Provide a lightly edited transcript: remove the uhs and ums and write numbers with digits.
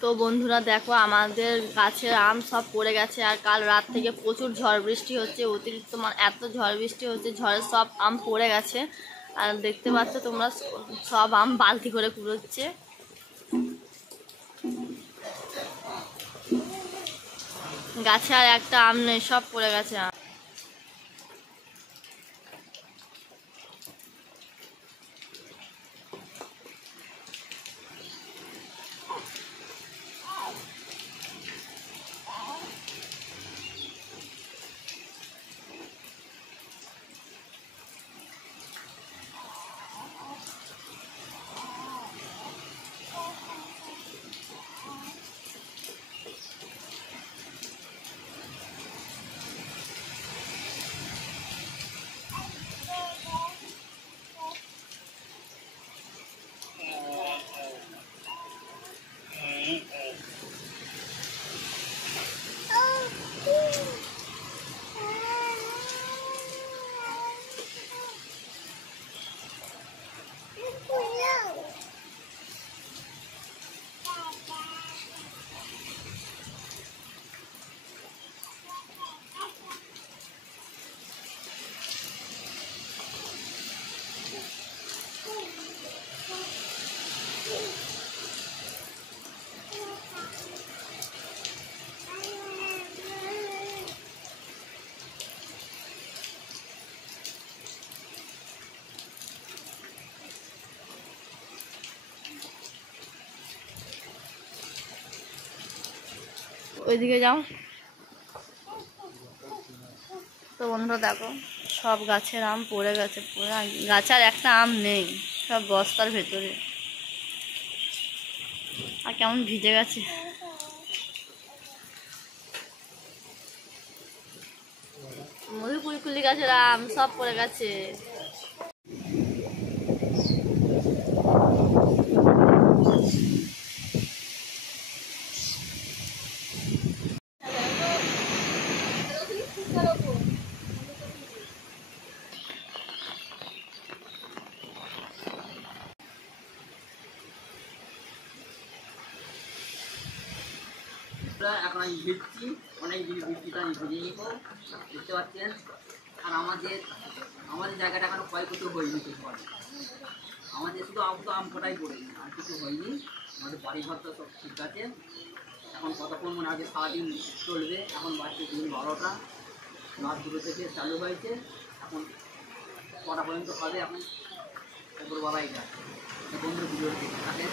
তো বন্ধুরা দেখো আমাদের গাছের আম সব পড়ে গেছে, আর কাল রাত থেকে প্রচুর ঝড় বৃষ্টি হচ্ছে, অতিরিক্ত এত ঝড় বৃষ্টি হচ্ছে, ঝড়ে সব আম পড়ে গেছে। আর দেখতে পাচ্ছ তোমরা সব আম বালতি করে কুড়োচ্ছে। গাছে আর একটা আম নেই, সব পড়ে গেছে আম। ওইদিকে যাও। তো বন্ধুরা দেখো সব গাছের আম পড়ে গেছে, পুরো গাছে আর একটা আম নেই, সব বস্তার ভেতরে। আর কেমন ভিজে গেছে। মধুপুরকুলি গাছের আম সব পড়ে গেছে। এখন আমি ভিজছি, অনেক দিন বৃষ্টিটা আমি ভিজে নিব, দেখতে পাচ্ছেন। আর আমাদের জায়গাটা এখনো ক্ষয়ক্ষতি হয়নি কিছু, আমাদের শুধু আম কটাই পড়েনি, আর কিছু হয়নি। আমাদের বাড়িঘর তো সব ঠিক আছে। এখন কতক্ষণ মনে আগে সারাদিন চলবে, এখন বাড়ছে দিন 12টা, রাত 2 থেকে চালু হয়েছে। এখন কটা পর্যন্ত হবে, এখন বড় বাবাই যায় বন্ধুর ভিডিও থাকে।